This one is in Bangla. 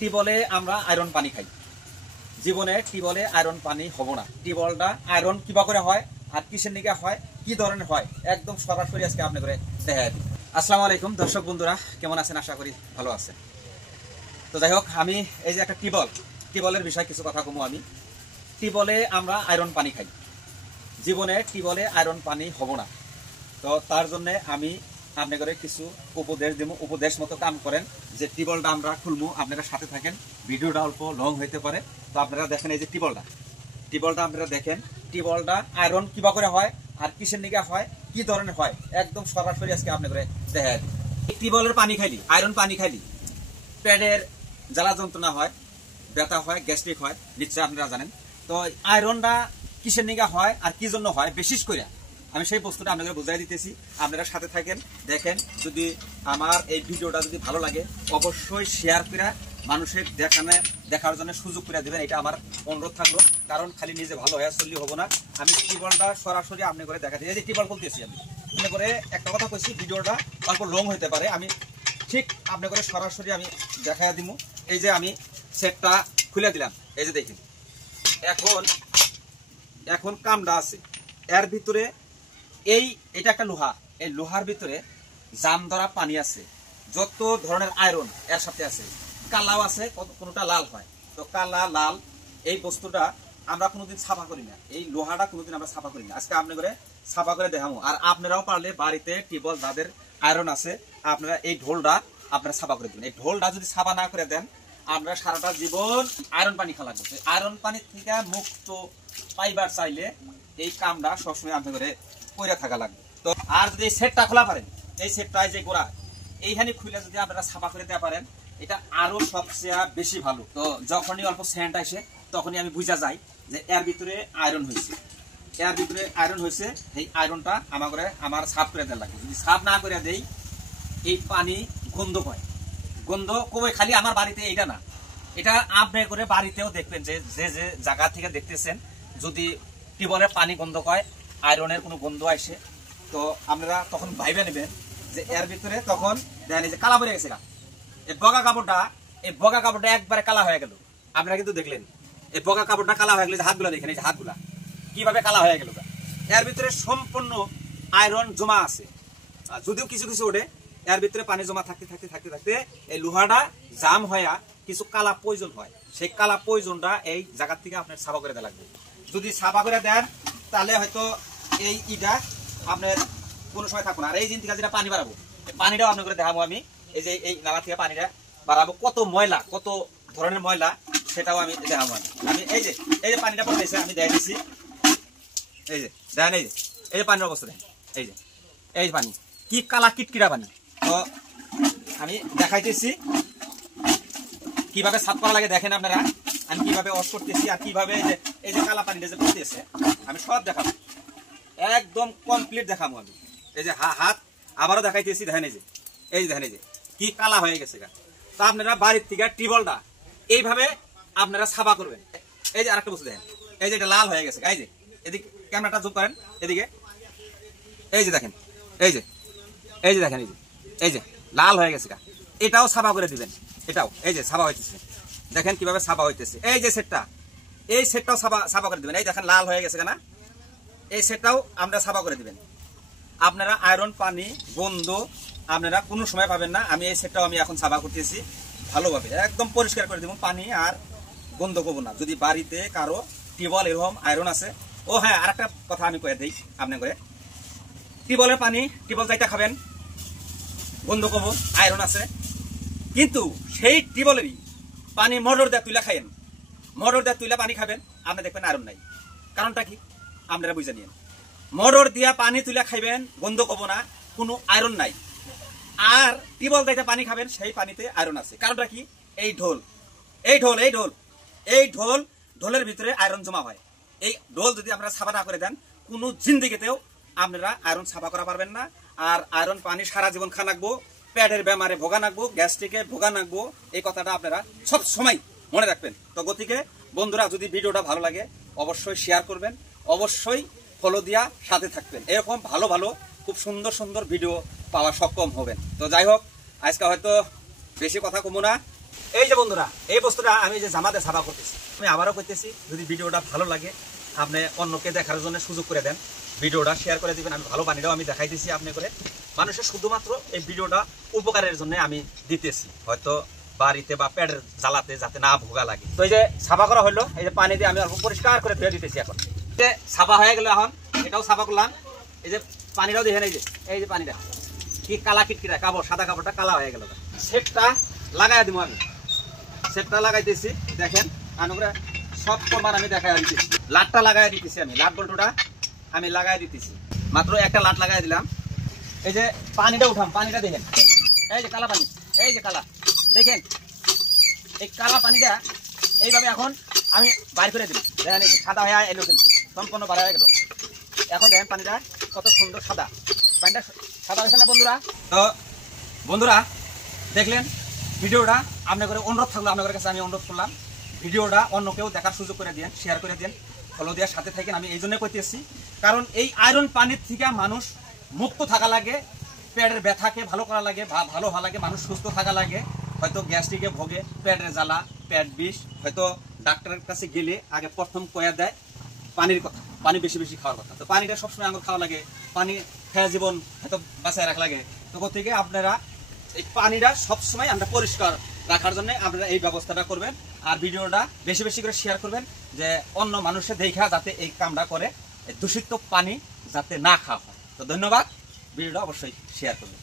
টিবলে আমরা আয়রন পানি খাই, জীবনে টিবলে আয়রন পানি হব না। টিবলটা আয়রন কিবা করে হয় আর কিসের নিকে হয়, কি ধরনের হয়, একদম সরাসরি আজকে আপনি করে দেখা দিই। আসসালামু আলাইকুম দর্শক বন্ধুরা, কেমন আছেন? আশা করি ভালো আছেন। তো যাই হোক, আমি এই যে একটা টিবলের বিষয়ে কিছু কথা কমু। আমি টিবলে আমরা আয়রন পানি খাই, জীবনে টিবলে আয়রন পানি হব না। তো তার জন্য আমি আপনাদের কিছু উপদেশ দেবো, উপদেশ মতো কাম করেন যে টিবলটা আমরা খুলবো, আপনারা সাথে থাকেন। ভিডিওটা অল্প লং হইতে পারে, তো আপনারা দেখেন এই যে টিবলটা আপনারা দেখেন। টিবলটা আয়রন কিবা করে হয় আর কিসের নিকে হয়, কি ধরনের হয়, একদম সরাসরি আজকে আপনাদের দেখা দিই। টিবলের পানি খাইলি, আয়রন পানি খাইলি পেটের জ্বালা যন্ত্রণা হয়, ব্যথা হয়, গ্যাস্ট্রিক হয়, নিশ্চয় আপনারা জানেন। তো আয়রনটা কিসের নিকে হয় আর কি জন্য হয়, বিশেষ করে আমি সেই বস্তুটা আপনাদের বুঝাই দিতেছি। আপনারা সাথে থাকেন, দেখেন। যদি আমার এই ভিডিওটা যদি ভালো লাগে অবশ্যই শেয়ার করে মানুষের দেখার জন্য সুযোগ করে দেবেন, এটা আমার অনুরোধ থাকলো। কারণ খালি নিজে ভালো হয়ে চললে হবো না। আমি টিবলটা সরাসরি আপনি করে দেখা দিই। এই যে টিবল বলতেছি আমি, আপনি করে একটা কথা কইছি, ভিডিওটা অল্প লং হইতে পারে, আমি ঠিক আপনি করে সরাসরি আমি দেখা দিব। এই যে আমি সেটটা খুলে দিলাম, এই যে দেখেন। এখন কামটা আছে এর ভিতরে, এটা একটা লোহা, এই লোহার ভিতরে জাম ধরা পানি আছে, যত ধরনের আয়রন এর সাথে আছে। কালাও আছে, কোনোটা লাল হয়। তো কালা লাল এই বস্তুটা আমরা কোনোদিন সাফা করি না, এই লোহাটা কোনোদিন আমরা সাফা করি না। আজকে আপনি করে সাফা করে দেখাবো। আর আপনারাও পারলে বাড়িতে টিবল যাদের আয়রন আছে, আপনারা এই ঢোলটা আপনারা সাফা করে দিবেন। এই ঢোলটা যদি সাফা না করে দেন, আপনারা সারাটা জীবন আয়রন পানি খাওয়া লাগবে। আয়রন পানি থেকে মুক্ত পাইবার চাইলে এই কামটা সবসময় আপনি করে পইরা থাকা লাগবে। তো আর যদি এই সেটটা খোলা পারেন, এই সেটটা যে গোড়া এইখানে খুলে যদি আপনারা সাফা করে দিতে পারেন, এটা আরো সবচেয়ে বেশি ভালো। তো যখনই অল্প সেন্ট আসে তখনই আমি বুঝা যাই যে এর ভিতরে আয়রন হয়েছে, এর ভিতরে আয়রন হয়েছে। এই আয়রনটা আমার সাফ করে দেওয়া লাগবে। যদি সাফ না করে দেই, এই পানি গন্ধ পায়, গন্ধ কবে। খালি আমার বাড়িতে এইটা না, এটা আপনি করে বাড়িতেও দেখবেন যে যে যে জায়গা থেকে দেখতেছেন, যদি টিবলের পানি গন্ধ হয়, আয়রনের কোনো গন্ধ আসে, তো আপনারা তখন ভাইবে নেবেন যে এর ভিতরে তখন দেখেন এই যে কালা পড়ে গেছে। এই বগা কাপড়টা একবারে কালা হয়ে গেল। আপনারা কিন্তু দেখলেন এই বগা কাপড়টা কালা হয়ে গেল। হাতগুলা দেখেন, এই যে হাতগুলা কিভাবে কালা হয়ে গেল। এর ভিতরে সম্পূর্ণ আয়রন জমা আছে। যদিও কিছু কিছু ওঠে, এর ভিতরে পানি জমা থাকতে থাকতে থাকতে থাকতে এই লোহাটা জাম হয়ে কিছু কালা পয়জন হয়। সেই কালা পয়জনটা এই জায়গা থেকে আপনার সাফা করে দেওয়া লাগবে। যদি সাফা করে দেন, তাহলে হয়তো এই ইটা আপনার কোনো সময় থাকবো না। আর এই জিনিস থেকে যেটা পানি বাড়াবো, পানিটাও আপনার করে দেখাবো আমি। এই যে এই নালা থেকে পানিটা বাড়াবো, কত ময়লা, কত ধরনের ময়লা, সেটাও আমি দেখাবো। আমি এই যে পানিটা পড়তেছে, আমি দেখে দিচ্ছি। এই যে দেখেন, এই যে পানির অবস্থা দেখেন। এই পানি কি কালা কিটকিরা পানি। তো আমি দেখাইতেছি কিভাবে সাফ করা লাগে। দেখেন আপনারা আমি কিভাবে ওয়াশ করতেছি আর কিভাবে এই যে কালা পানিটা যে পড়তেছে, আমি সব দেখাবো, একদম কমপ্লিট দেখাবো আমি। এই যে হাত আবারও দেখাইতেছি। দেখেন এই যে দেখেন, এই যে কি কালা হয়ে গেছে। তো আপনারা বাড়ির থেকে টিবলটা এইভাবে আপনারা সাফা করবেন। এই যে আরেকটা বস্তু দেখেন, এই যে এটা লাল হয়ে গেছে। এই যে এদিকে ক্যামেরাটা জুম করেন, এদিকে এই যে দেখেন, এই যে দেখেন, এই যে লাল হয়ে গেছে। এটাও সাফা করে দিবেন। এটাও এই যে সাফা হইতেছে, দেখেন কিভাবে সাফা হইতেছে। এই যে সেটটাও সাফা করে দিবেন। এই দেখেন লাল হয়ে গেছে না, এই সেটটাও আমরা সাফা করে দিবেন। আপনারা আয়রন পানি গন্ধ আপনারা কোনো সময় পাবেন না। আমি এই সেটটাও আমি এখন সাফা করতেছি ভালোভাবে, একদম পরিষ্কার করে দেবো, পানি আর গন্ধ করবো না। যদি বাড়িতে কারো টিবল এরকম আয়রন আছে। ও হ্যাঁ, আর একটা কথা আমি কয়ে দিই আপনার করে, টিবলের পানি টিবল যাইতে খাবেন, গন্ধ করবো, আয়রন আছে। কিন্তু সেই টিবলেরই পানি মোটর দিয়ে তুলে খাইয়েন, মোটর দিয়ে তুলে পানি খাবেন, আপনি দেখবেন আয়রন নাই। কারণটা কি আপনারা বুঝে নিন। মোটর দিয়া পানি তুলে খাইবেন, গন্ধ করবো না, কোনো আয়রন নাই। আর টিবল যাইতে পানি খাবেন, সেই পানিতে আয়রন আছে। কারণটা কি? এই ঢোলের ভিতরে আয়রন জমা হয়। এই ঢোল যদি আপনারা সাফা না করে দেন, কোনো জিন্দিগিতেও আপনারা আয়রন সাফা করা পারবেন না। আর আয়রন পানি সারা জীবন খা নাকবো, পেটের বেমারে ভোগা নাকবো, গ্যাস্ট্রিকে ভোগা নাকবো। এই কথাটা আপনারা সব সময় মনে রাখবেন। তো গতিকে বন্ধুরা, যদি ভিডিওটা ভালো লাগে অবশ্যই শেয়ার করবেন, অবশ্যই ফলো দিয়া সাথে থাকবেন। এরকম ভালো ভালো খুব সুন্দর সুন্দর ভিডিও পাওয়া সক্ষম হবেন। তো যাই হোক, আজকে হয়তো বেশি কথা কমু না, এই যে বন্ধুরা, এই বস্তুটা আমি যে জামাতে ছাপা করতেছি, আমি আবারও করতেছি, যদি ভিডিওটা ভালো লাগে আপনি অন্যকে দেখার জন্য সুযোগ করে দেন, ভিডিওটা শেয়ার করে দিবেন। আমি ভালো পানিটাও আমি দেখাইতেছি আপনি করে, মানুষের শুধুমাত্র এই ভিডিওটা উপকারের জন্য আমি দিতেছি, হয়তো বাড়িতে বা পেটের জ্বালাতে যাতে না ভোগা লাগে। তো এই যে ছাপা করা হলো, এই যে পানি দিয়ে আমি অল্প পরিষ্কার করে ধুয়ে দিতেছি। এখন যে ছাপা হয়ে গেল, এখন এটাও ছাপা করলাম। এই যে পানিটাও দেখেন, এই যে পানিটা কি কালা কিটকিটা কাপড়, সাদা কাপড়টা কালা হয়ে গেল। সেটটা লাগাই দিব, আমি সেটটা লাগাইতেছি। দেখেন আনুরা সব প্রমাণ আমি দেখাই দিতেছি। লাটটা লাগাই দিতেছি, আমি লাট বল্টুটা আমি লাগাই দিতেছি, মাত্র একটা লাট লাগাই দিলাম। এই যে পানিটা উঠাম, পানিটা দেখেন, এই যে কালা পানি, এই যে কালা দেখেন, এই কালা পানিটা এইভাবে এখন আমি বাইর করে দিই। দেখেন এই সাদা হয়ে এলো, কিন্তু সম্পূর্ণ বার হয়ে গেল। এখন দেখেন পানিটা কত সুন্দর সাদা, পানিটা সাদা হয়েছে না বন্ধুরা? তো বন্ধুরা দেখলেন ভিডিওটা, আপনার করে অনুরোধ থাকলো, আপনাদের কাছে আমি অনুরোধ করলাম ভিডিওটা অন্য কেউ দেখার সুযোগ করে দেন, শেয়ার করে দেন, ফলো দেওয়ার সাথে থাকেন। আমি এই জন্য করতেছি, কারণ এই আয়রন পানির থেকে মানুষ মুক্ত থাকা লাগে, পেটের ব্যথাকে ভালো করা লাগে, ভালো হওয়া লাগে, মানুষ সুস্থ থাকা লাগে। হয়তো গ্যাস্ট্রিকে ভোগে, পেটের জ্বালা, পেট বিষ, হয়তো ডাক্তারের কাছে গেলে আগে প্রথম কয়া দেয় পানির কথা, পানি বেশি বেশি খাওয়ার কথা। তো পানিটা সবসময় আমার খাওয়া লাগে, পানি খেয়ে জীবন হয়তো বাঁচায় রাখা লাগে। তো থেকে আপনারা এই পানিটা সবসময় আমরা পরিষ্কার রাখার জন্য আপনারা এই ব্যবস্থাটা করবেন, আর ভিডিওটা বেশি বেশি করে শেয়ার করবেন, যে অন্য মানুষের দেখা যাতে এই কামটা করে, দূষিত পানি যাতে না খাওয়া হয়। তো ধন্যবাদ, ভিডিওটা অবশ্যই শেয়ার করবেন।